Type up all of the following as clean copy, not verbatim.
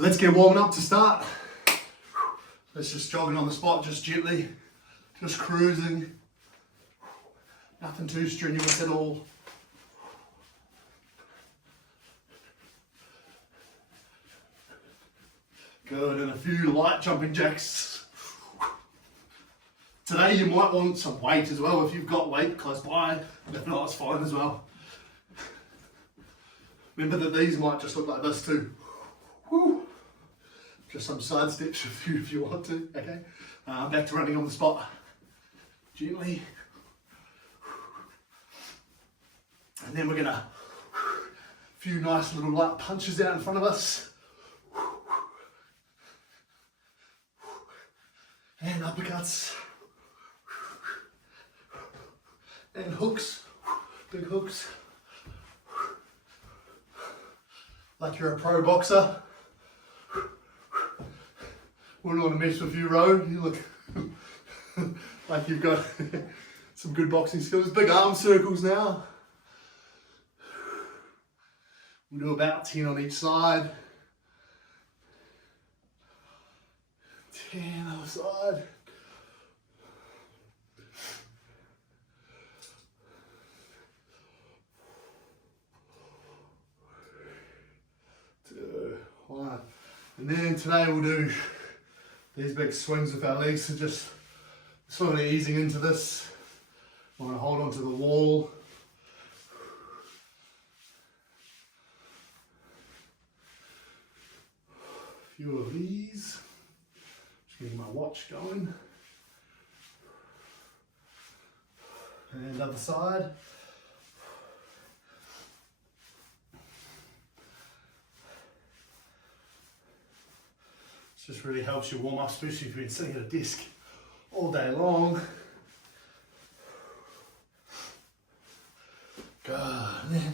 Let's get warming up to start. Let's just jogging on the spot, just gently, just cruising. Nothing too strenuous at all. Good, and a few light jumping jacks. Today you might want some weight as well if you've got weight close by. If not, it's fine as well. Remember that these might just look like this too. Woo. Just some side steps if you want to, okay? Back to running on the spot. Gently. And then we're gonna, a few nice little light punches out in front of us. And uppercuts. And hooks, big hooks. Like you're a pro boxer. Wouldn't want to mess with you, Ro. You look like you've got some good boxing skills. Big arm circles now. We'll do about 10 on each side. 10 on the side. One. And then today we'll do these big swings with our legs, so just slowly easing into this. I want to hold onto the wall. A few of these. Just getting my watch going. And other side. Just really helps you warm up, especially if you've been sitting at a desk all day long. Good. And then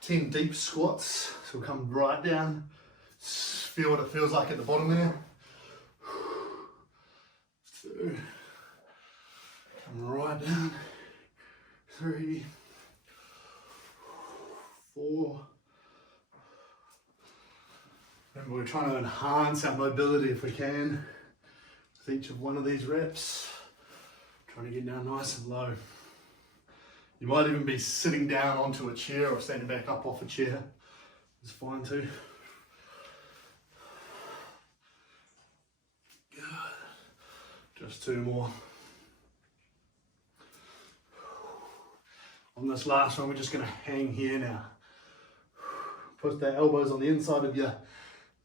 10 deep squats. So we'll come right down. Feel what it feels like at the bottom there. 2. Come right down. 3. 4. Remember, we're trying to enhance our mobility if we can with each of one of these reps. Trying to get down nice and low. You might even be sitting down onto a chair or standing back up off a chair. It's fine too. Good. Just 2 more. On this last one, we're just going to hang here now. Put the elbows on the inside of your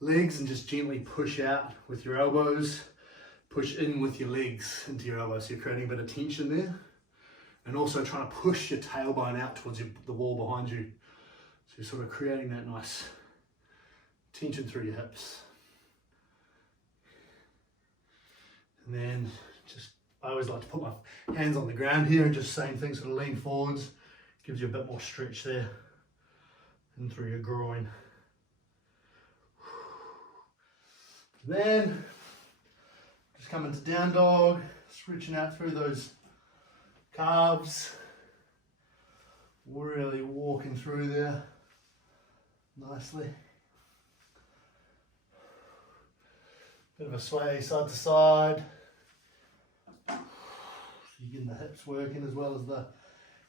legs and just gently push out with your elbows. Push in with your legs into your elbows, so you're creating a bit of tension there. And also trying to push your tailbone out towards the wall behind you. So you're sort of creating that nice tension through your hips. And then I always like to put my hands on the ground here and just same thing, sort of lean forwards. Gives you a bit more stretch there. And through your groin. Then, just come into down dog, stretching out through those calves, really walking through there nicely. Bit of a sway side to side. So you're getting the hips working as well as the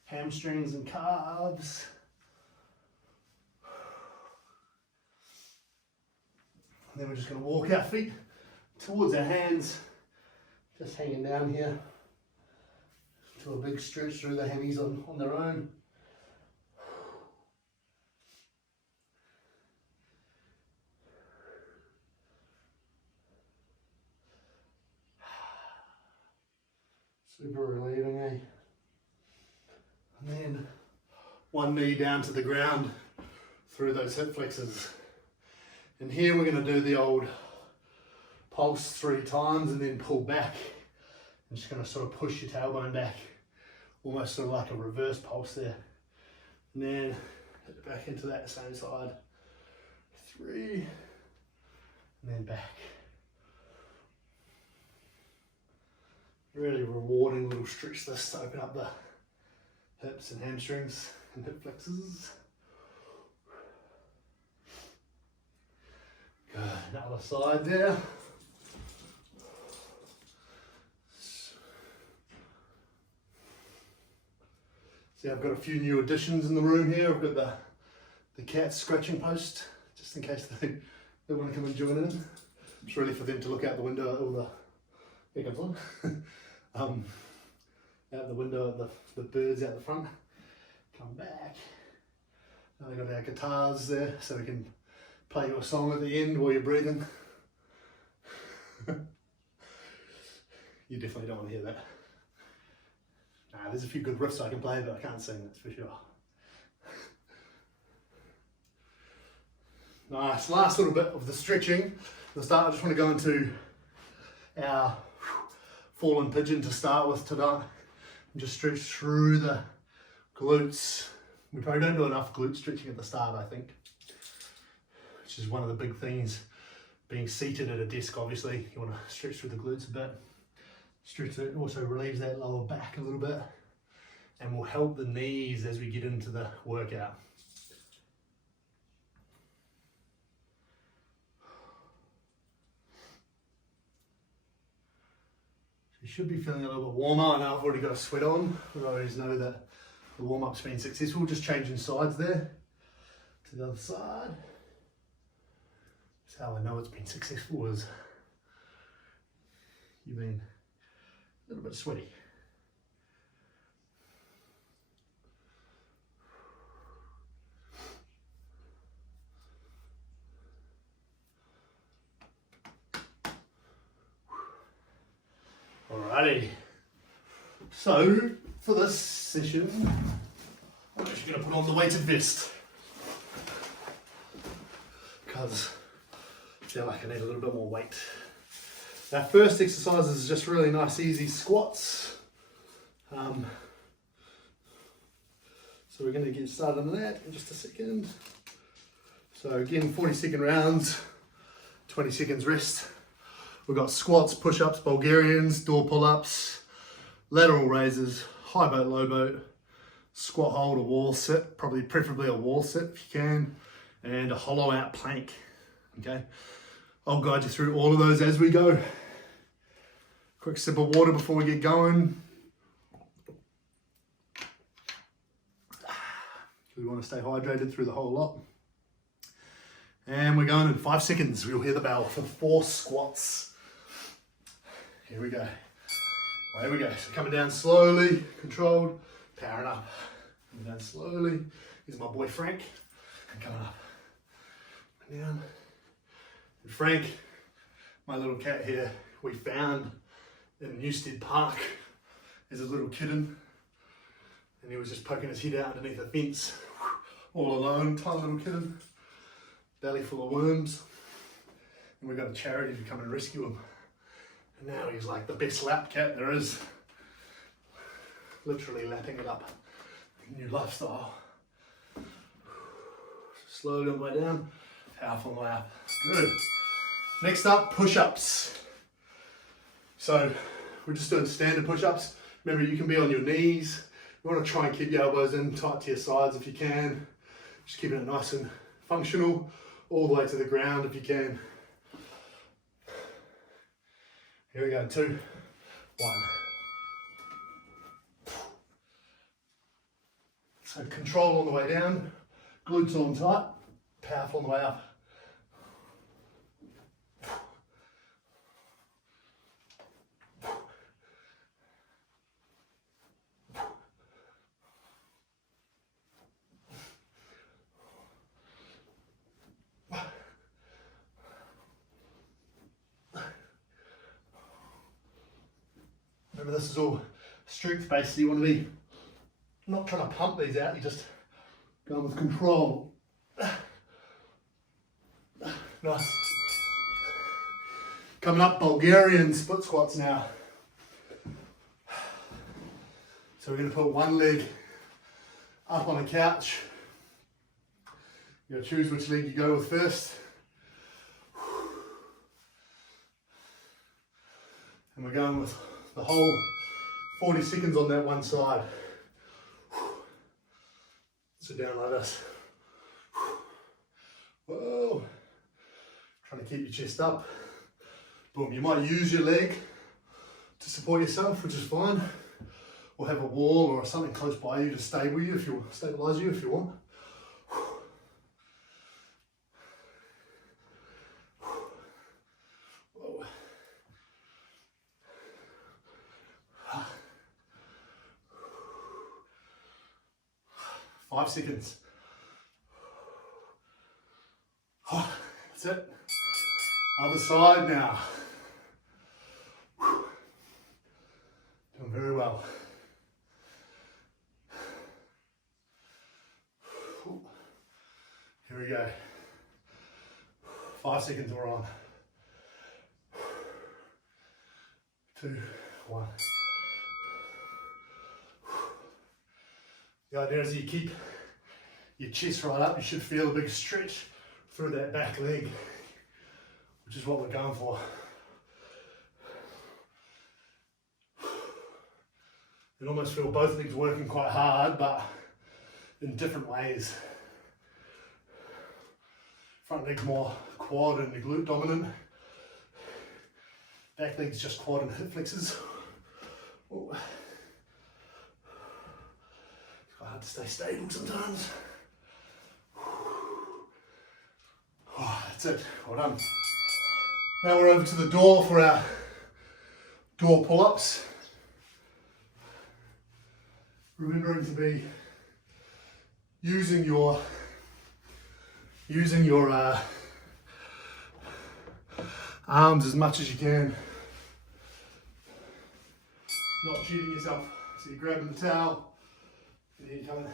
hamstrings and calves. And then we're just going to walk our feet towards our hands, just hanging down here to a big stretch through the hammies on their own. Super relieving, eh? And then one knee down to the ground through those hip flexors. And here we're going to do the old pulse 3 times and then pull back. I'm just going to sort of push your tailbone back, almost sort of like a reverse pulse there. And then hit it back into that same side. 3, and then back. Really rewarding little stretch this to open up the hips and hamstrings and hip flexors. Good. And other side there. See, I've got a few new additions in the room here. I've got the cat scratching post, just in case they want to come and join in. It's really for them to look out the window at all the, here comes one, out the window at the birds out the front. Come back. Now we've got our guitars there, so we can play you a song at the end while you're breathing. You definitely don't want to hear that. Nah, there's a few good riffs I can play, but I can't sing, that's for sure. Nice, last little bit of the stretching. At the start, I just want to go into our fallen pigeon to start with today. And just stretch through the glutes. We probably don't do enough glute stretching at the start, I think. Which is one of the big things. Being seated at a desk, obviously, you want to stretch through the glutes a bit. Stretch it, also relieves that lower back a little bit. And will help the knees as we get into the workout. You should be feeling a little bit warmer. I know I've already got a sweat on, but I always know that the warm-up's been successful. Just changing sides there to the other side. That's how I know it's been successful, is you've been a little bit sweaty. Alrighty, so for this session, I'm actually going to put on the weighted vest because I feel like I need a little bit more weight. Our first exercise is just really nice, easy squats. So we're going to get started on that in just a second. So again, 40-second rounds, 20 seconds rest. We've got squats, push-ups, Bulgarians, door pull-ups, lateral raises, high boat, low boat, squat hold, a wall sit, preferably a wall sit if you can, and a hollow out plank, okay? I'll guide you through all of those as we go. Quick sip of water before we get going. We want to stay hydrated through the whole lot. And we're going in 5 seconds. We'll hear the bell for 4 squats. Here we go. Away we go. So coming down slowly, controlled, powering up. Coming down slowly. Here's my boy Frank. And coming up. And down. And Frank, my little cat here, we found in Newstead Park as a little kitten. And he was just poking his head out underneath a fence. All alone, tiny little kitten. Belly full of worms. And we got a charity to come and rescue him. And now he's like the best lap cat there is. Literally lapping it up. New lifestyle. Slowly on the way down. Powerful on the way up. Good. Next up, push-ups. So we're just doing standard push-ups. Remember, you can be on your knees. You want to try and keep your elbows in tight to your sides if you can. Just keeping it nice and functional. All the way to the ground if you can. Here we go, 2, 1. So control on the way down, glutes on tight, powerful on the way up. Remember, this is all strength based, so you want to be not trying to pump these out, you're just going with control. Nice. Coming up, Bulgarian split squats now. So we're going to put one leg up on a couch. You're going to choose which leg you go with first. And we're going with the whole 40 seconds on that one side. Sit down like this. Whoa. Trying Trying to keep your chest up. Boom, you might use your leg to support yourself, which is fine. Or have a wall or something close by you to stabilize you if you want. Whoa. 5 seconds. That's it. Other side now. Doing very well. Here we go. 5 seconds, we're on. 2, 1. The idea is you keep your chest right up. You should feel a big stretch through that back leg, which is what we're going for. You almost feel both legs working quite hard, but in different ways. Front leg's more quad and the glute dominant. Back leg's just quad and hip flexors. Ooh. It's quite hard to stay stable sometimes. Oh, that's it, well done. Now we're over to the door for our door pull-ups. Remembering to be using your arms as much as you can. Not cheating yourself. So you're grabbing the towel, and then you're coming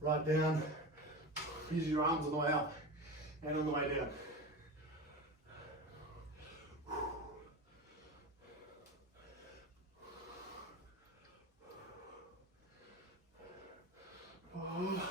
right down. Use your arms on the way up and on the way down. Oh.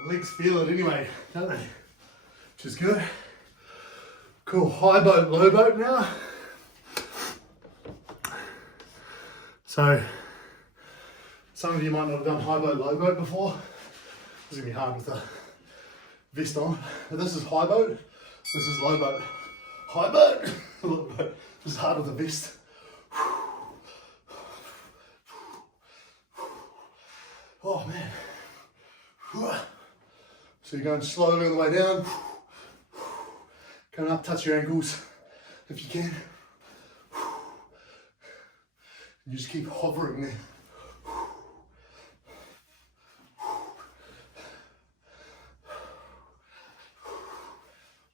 The legs feel it anyway, don't they? Which is good. Cool, high boat, low boat now. So, some of you might not have done high boat, low boat before. This is going to be hard with the vest on. But this is high boat, this is low boat. High boat, low boat. This is hard with the vest. Oh man. So you're going slowly on the way down. Coming up, touch your ankles if you can. You just keep hovering there.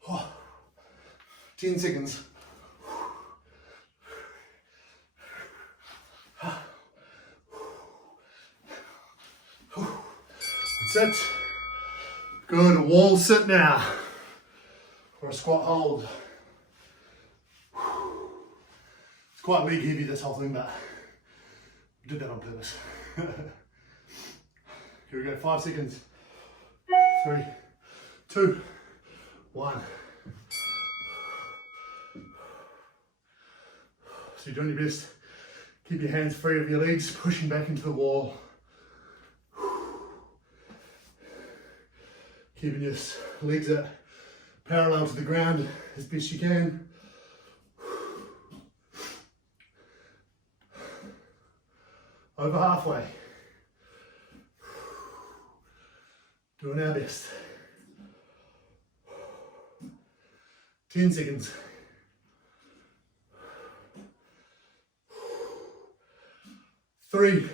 Oh, 10 seconds. That's it. Good, wall sit now. Or a squat hold. It's quite leg heavy, this whole thing, but we did that on purpose. Here we go, 5 seconds. 3, 2, 1. So you're doing your best. Keep your hands free of your legs, pushing back into the wall. Keeping your legs at parallel to the ground as best you can. Over halfway. Doing our best. 10 seconds. 3,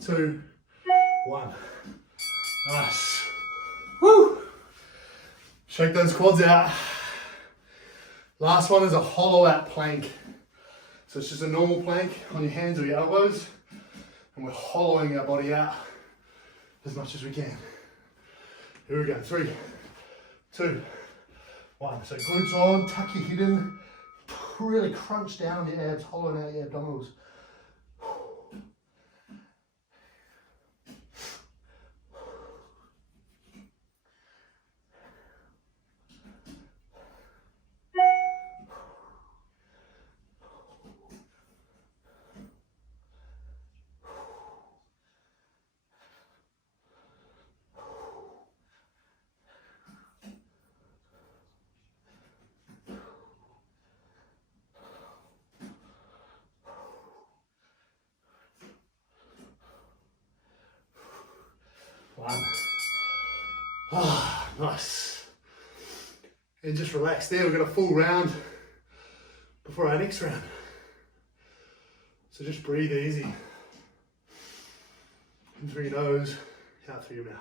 2, 1. Nice. Woo! Shake those quads out. Last one is a hollow out plank. So it's just a normal plank on your hands or your elbows, and we're hollowing our body out as much as we can. Here we go, 3, 2, 1. So glutes on, tuck your head in, really crunch down the abs, hollowing out your abdominals. Nice. And just relax there. We've got a full round before our next round. So just breathe easy. In through your nose, out through your mouth.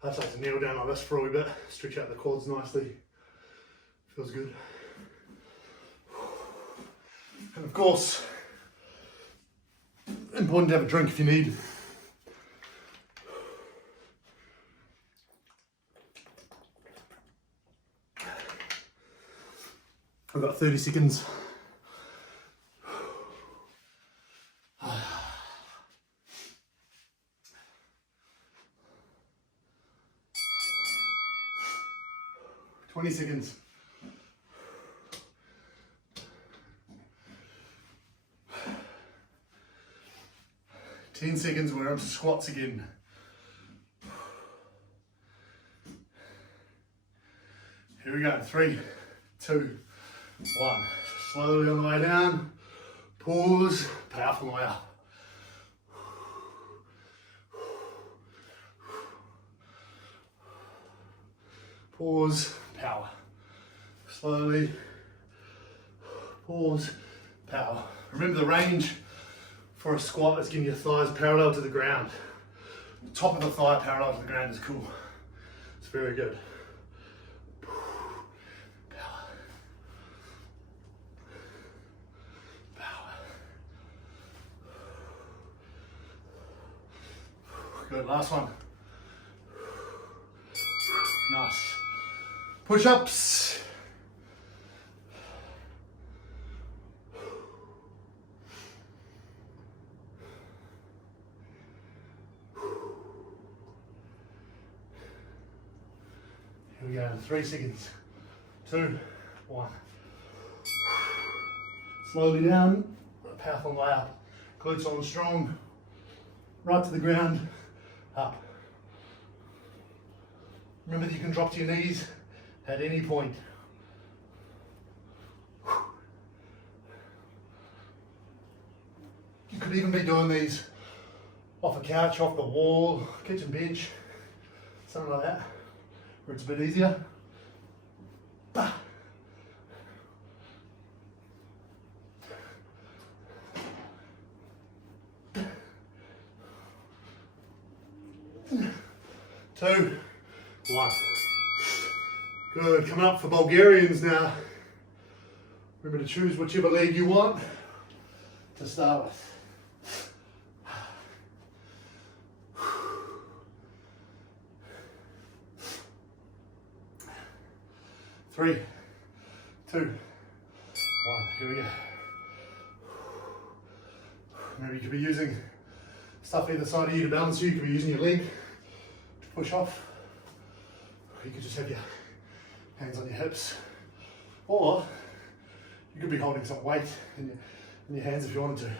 I just like to kneel down like this for a wee bit, stretch out the quads nicely. Feels good. And of course, important to have a drink if you need. I've got 30 seconds. Twenty seconds. 10 seconds, we're into squats again. Here we go, 3, 2, 1. Slowly on the way down, pause, powerful way up. Pause, power. Slowly, pause, power. Remember the range for a squat is getting your thighs parallel to the ground. The top of the thigh parallel to the ground is cool. It's very good. Power. Power. Good, last one. Nice. Push-ups. Here we go, 3 seconds. 2, 1. Slowly down, powerful way up. Glutes on strong, right to the ground, up. Remember that you can drop to your knees at any point. You could even be doing these off a couch, off the wall, kitchen bench, something like that, where it's a bit easier. Bah. Two, 1. Good, coming up for Bulgarians now. Remember to choose whichever leg you want to start with. 3, 2, 1, here we go. Maybe you could be using stuff either side of you to balance you. You could be using your leg to push off. Or you could just have your hands on your hips. Or you could be holding some weight in your hands if you wanted to.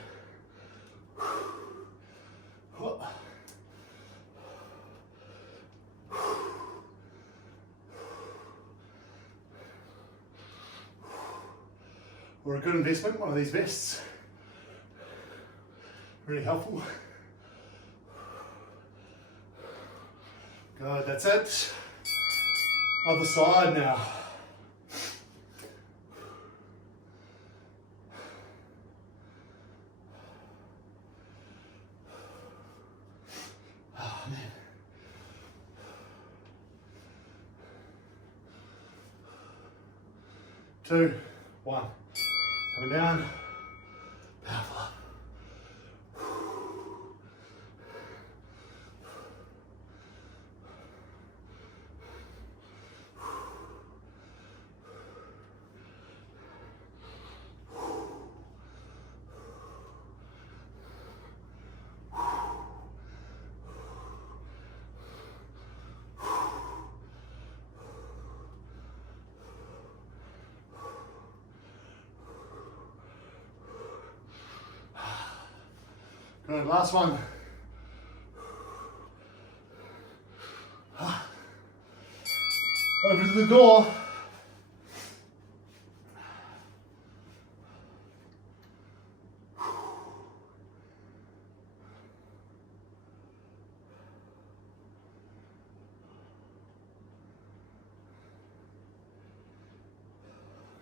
Or a good investment, one of these vests. Really helpful. Good, that's it. Other side now. Oh, man. 2, 1. Coming down. Powerful up. Good, last one. over to the door.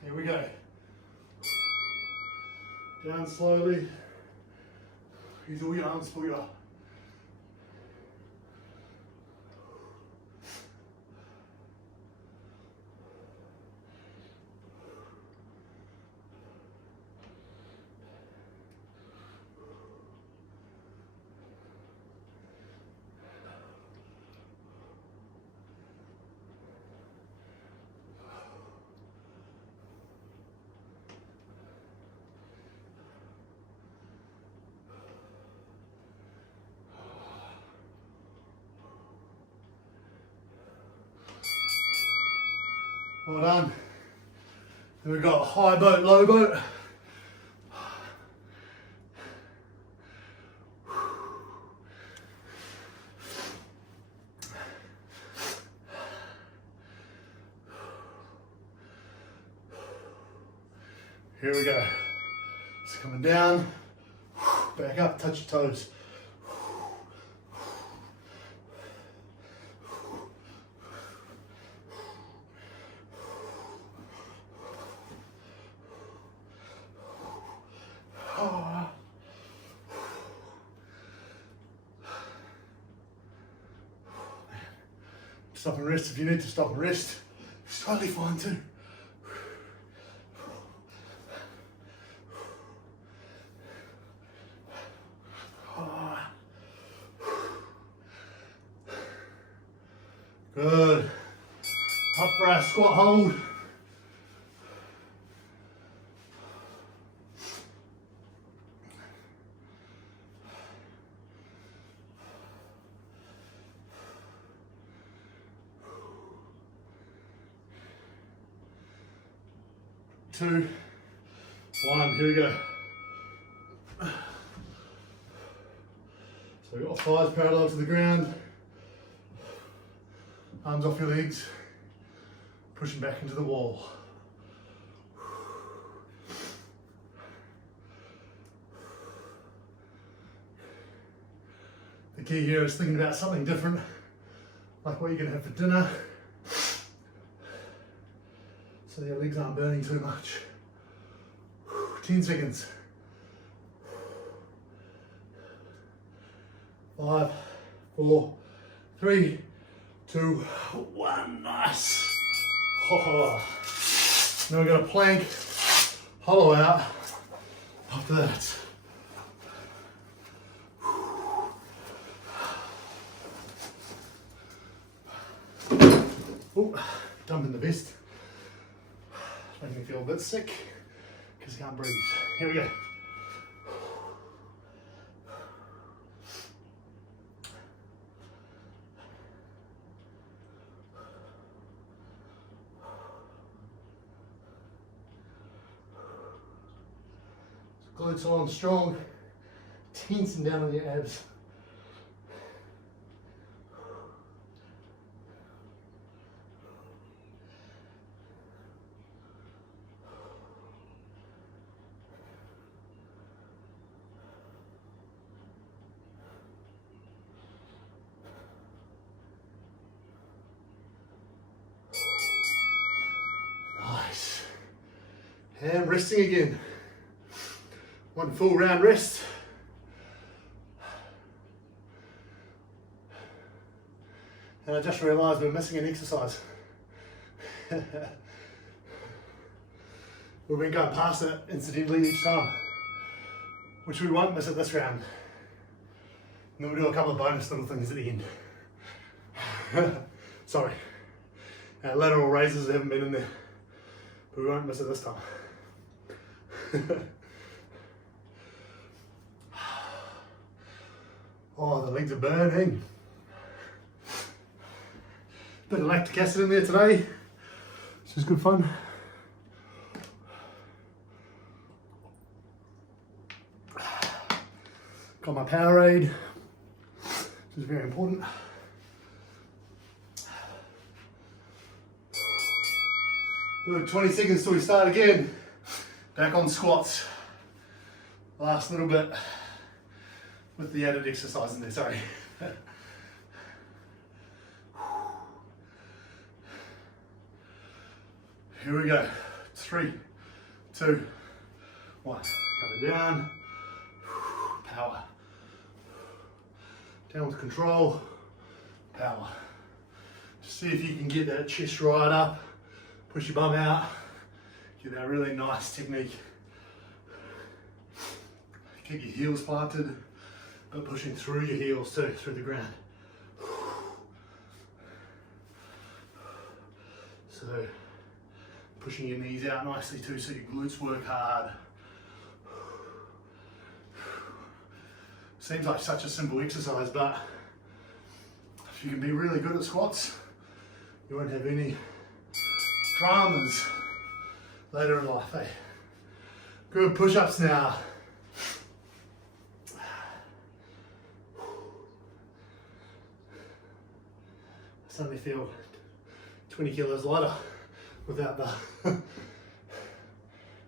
Here we go. Down slowly. Use all your arms for your well done. Then we've got high boat, low boat. Here we go. It's coming down, back up, touch your toes. Stop and rest if you need to stop and rest. It's totally fine too. Good. Up for our squat hold. Two, one, here we go. So we've got thighs parallel to the ground, arms off your legs, pushing back into the wall. The key here is thinking about something different, like what you're going to have for dinner, so your legs aren't burning too much. 10 seconds. 5, 4, 3, 2, 1. Nice. Oh. Now we've got a plank, hollow out after that. Oh, dumping the vest. Making me feel a bit sick because I can't breathe. Here we go. Glutes are on strong, tensing down on your abs. Nice. And resting again. One full round rest. And I just realised we're missing an exercise. We've been going past it incidentally each time, which we won't miss at this round. And then we'll do a couple of bonus little things at the end. Sorry. Lateral raises haven't been in there, but we won't miss it this time. Oh, the legs are burning. Bit of lactic acid in there today, which is good fun. Got my Powerade, which is very important. Good, 20 seconds till we start again. Back on squats. Last little bit with the added exercise in there, sorry. Here we go. 3, 2, 1. Coming down. Power. Down with control. Power. Just see if you can get that chest right up. Push your bum out. Get that really nice technique. Keep your heels planted, but pushing through your heels too, through the ground. So, pushing your knees out nicely too, so your glutes work hard. Seems like such a simple exercise, but if you can be really good at squats, you won't have any dramas later in life, eh? Good, push-ups now. I suddenly feel 20 kilos lighter without the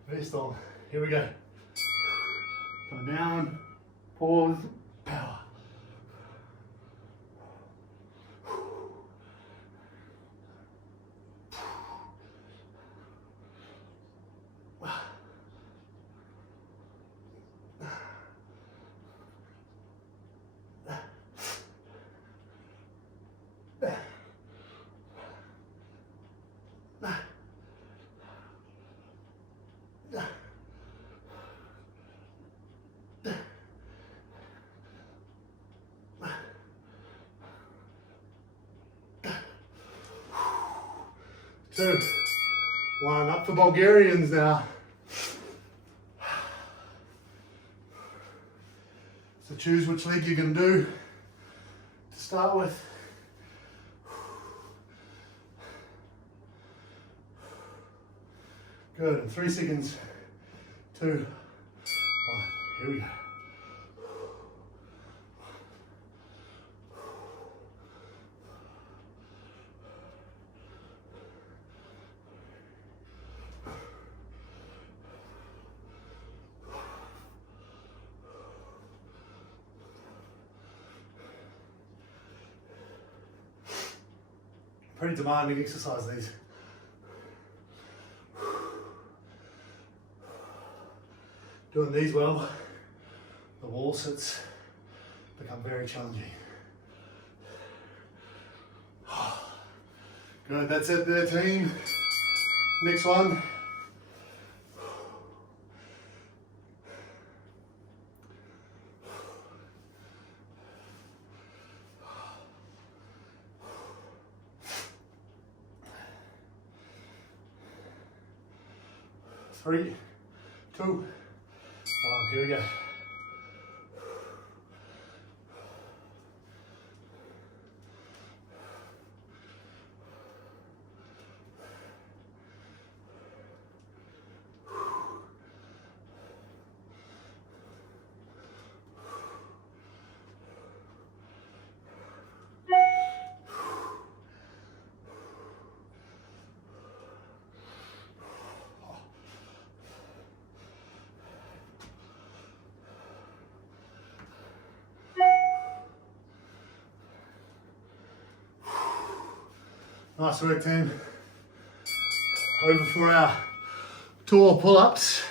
vest on. Here we go. Come down, pause, power. Two, one, up for Bulgarians now. So choose which leg you're going to do to start with. Good, in 3 seconds, 2, 1, here we go. Pretty demanding exercise these. Doing these well, the wall sits become very challenging. Good, that's it there team. Next one. Three, 2, 1, here we go. Nice work team. Over for our tall pull-ups.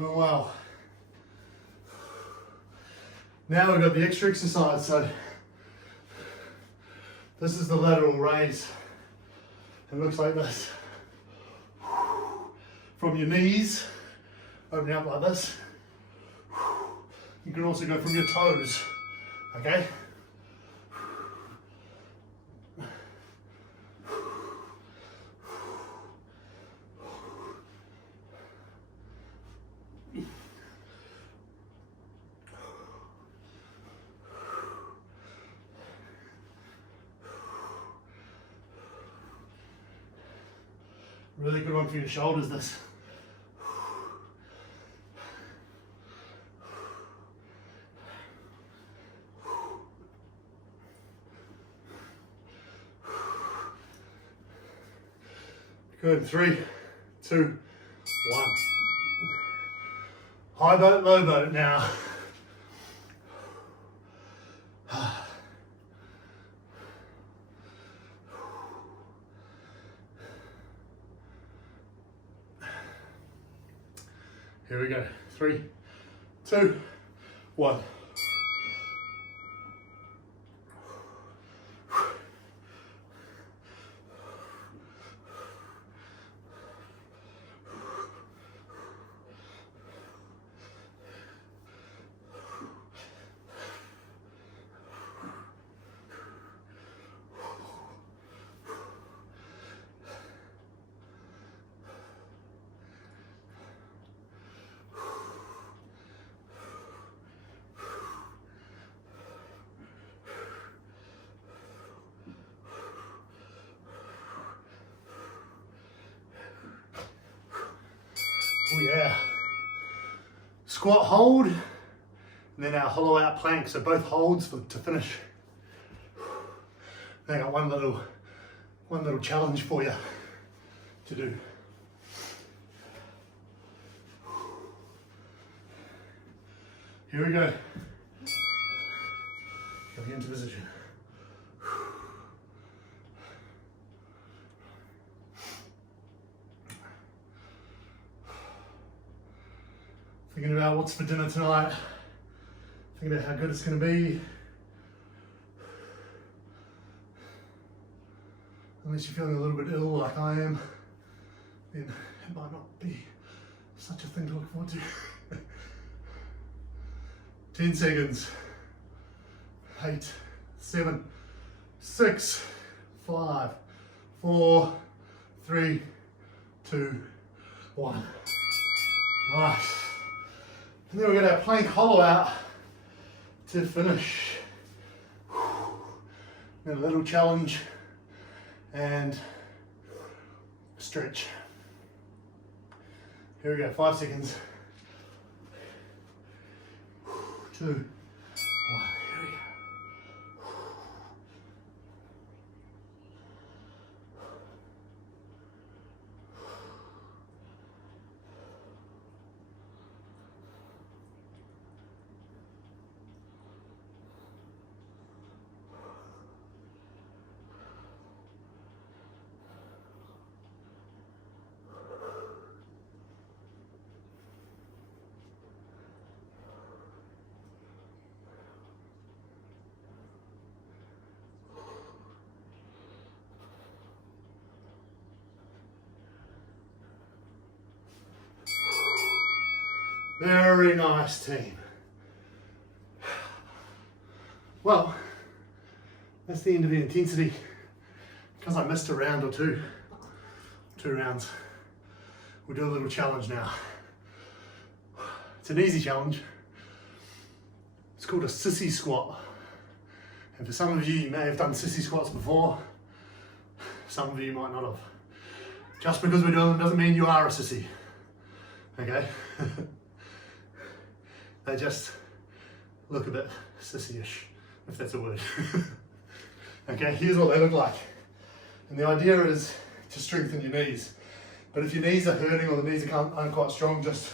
Oh wow. Now we've got the extra exercise. So this is the lateral raise. It looks like this. From your knees, opening up like this. You can also go from your toes, okay? Really good one for your shoulders, this. Good, 3, 2, 1. High boat, low boat now. Here we go. 3, 2, 1. Oh yeah. Squat hold, and then our hollow out plank. So both holds to finish. I got one little challenge for you to do. Here we go. Going into position. Thinking about what's for dinner tonight. Thinking about how good it's going to be. Unless you're feeling a little bit ill like I am, then it might not be such a thing to look forward to. 10 seconds. 8, 7, 6, 5, 4, 3, 2, 1. Nice. And then we're going to plank hollow out to finish. Then a little challenge and stretch. Here we go, 5 seconds. 2, 1, here we go. Very nice, team. Well, that's the end of the intensity. Because I missed a round or two rounds, we'll do a little challenge now. It's an easy challenge. It's called a sissy squat. And for some of you, you may have done sissy squats before. Some of you might not have. Just because we're doing them doesn't mean you are a sissy. Okay? They just look a bit sissy-ish, if that's a word. Okay, here's what they look like. And the idea is to strengthen your knees. But if your knees are hurting or the knees aren't quite strong, just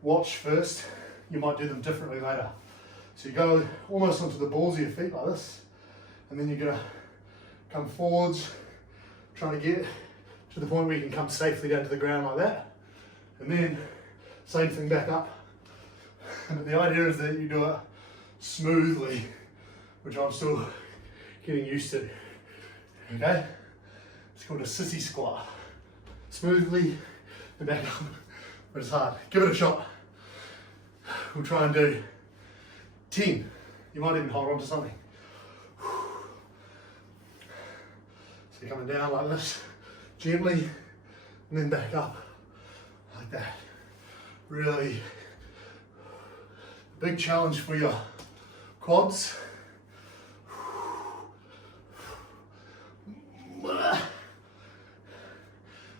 watch first. You might do them differently later. So you go almost onto the balls of your feet like this, and then you're gonna come forwards, trying to get to the point where you can come safely down to the ground like that. And then Same thing back up. And the idea is that you do it smoothly, which I'm still getting used to. Okay? It's called a sissy squat. Smoothly and back up, but it's hard. Give it a shot. We'll try and do 10. You might even hold on to something. So you're coming down like this, gently, and then back up like that. Really big challenge for your quads. But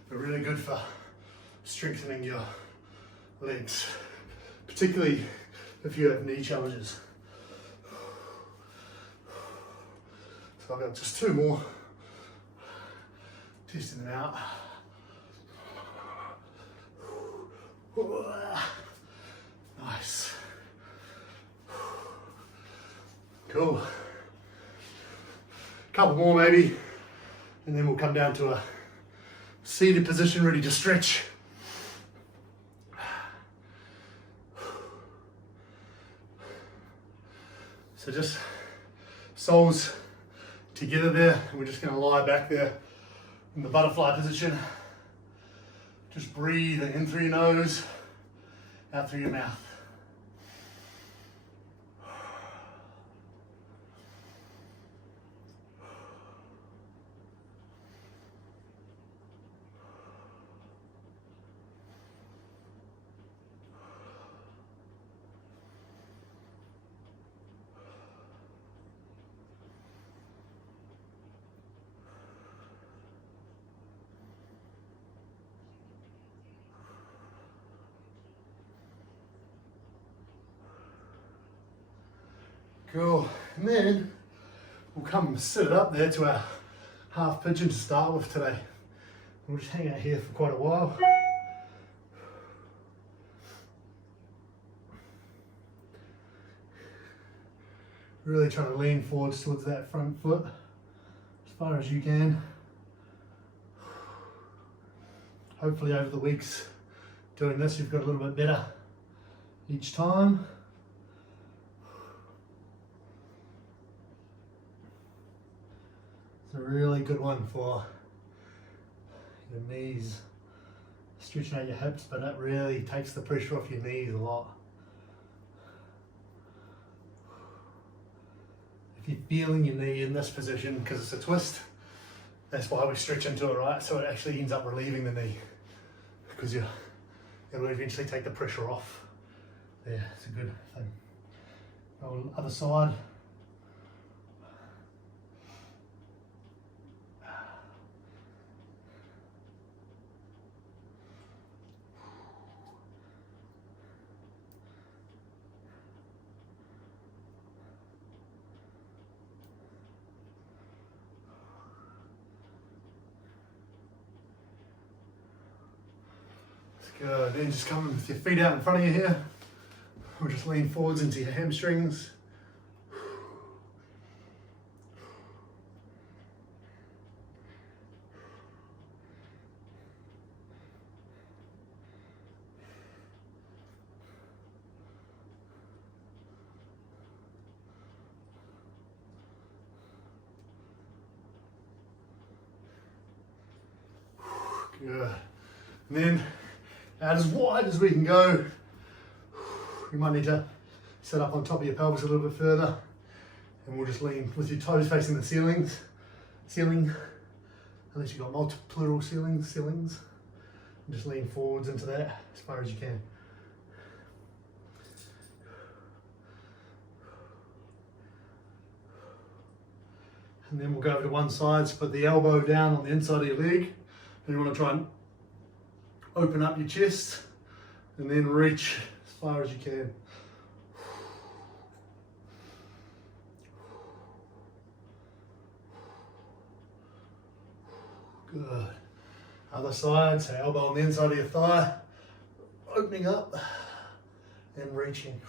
really good for strengthening your legs, particularly if you have knee challenges. So I've got just 2 more. Testing them out. Nice. Cool. Couple more maybe, and then we'll come down to a seated position, ready to stretch. So just soles together there, and we're just going to lie back there in the butterfly position. Just breathing in through your nose, out through your mouth. Cool, and then we'll come sit it up there to our half pigeon to start with today. We'll just hang out here for quite a while. Really trying to lean forwards towards that front foot as far as you can. Hopefully over the weeks doing this you've got a little bit better each time. It's a really good one for your knees, stretching out your hips, but it really takes the pressure off your knees a lot. If you're feeling your knee in this position, because it's a twist, that's why we stretch into it, right? So it actually ends up relieving the knee, because it'll eventually take the pressure off. There, it's a good thing. On the other side. Good, then just come with your feet out in front of you here. We'll just lean forwards into your hamstrings. Good, and then out as wide as we can go. You might need to sit up on top of your pelvis a little bit further, and we'll just lean with your toes facing the ceiling, unless you've got multiple ceilings, and just lean forwards into that as far as you can. And then we'll go over to one side, so put the elbow down on the inside of your leg, and you want to try and open up your chest and then reach as far as you can. Good. Other side, so elbow on the inside of your thigh, opening up and reaching.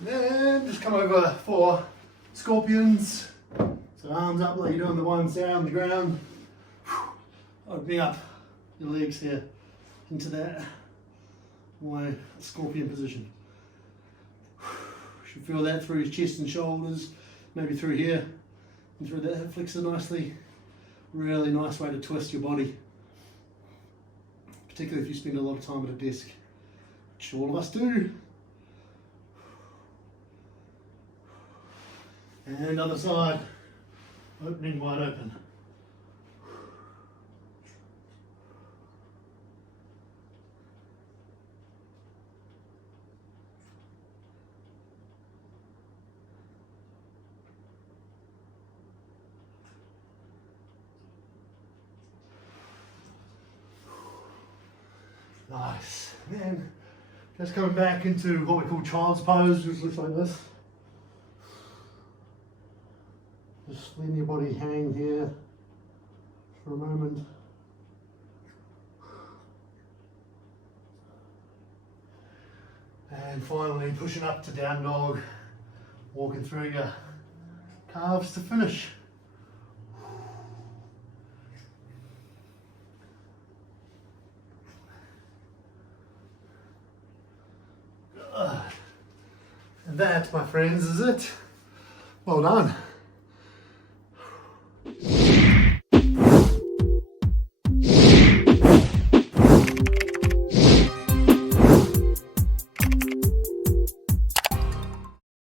Then then just come over for scorpions. So arms up like you're doing the ones down on the ground. Opening up your legs here into that scorpion position. Should feel that through his chest and shoulders, maybe through here and through that hip flexor nicely. Really nice way to twist your body, particularly if you spend a lot of time at a desk, which all of us do. And other side, opening wide open. Nice. And then just coming back into what we call child's pose, which looks like this. Just letting your body hang here for a moment. And finally pushing up to down dog, walking through your calves to finish. And that, my friends, is it. Well done.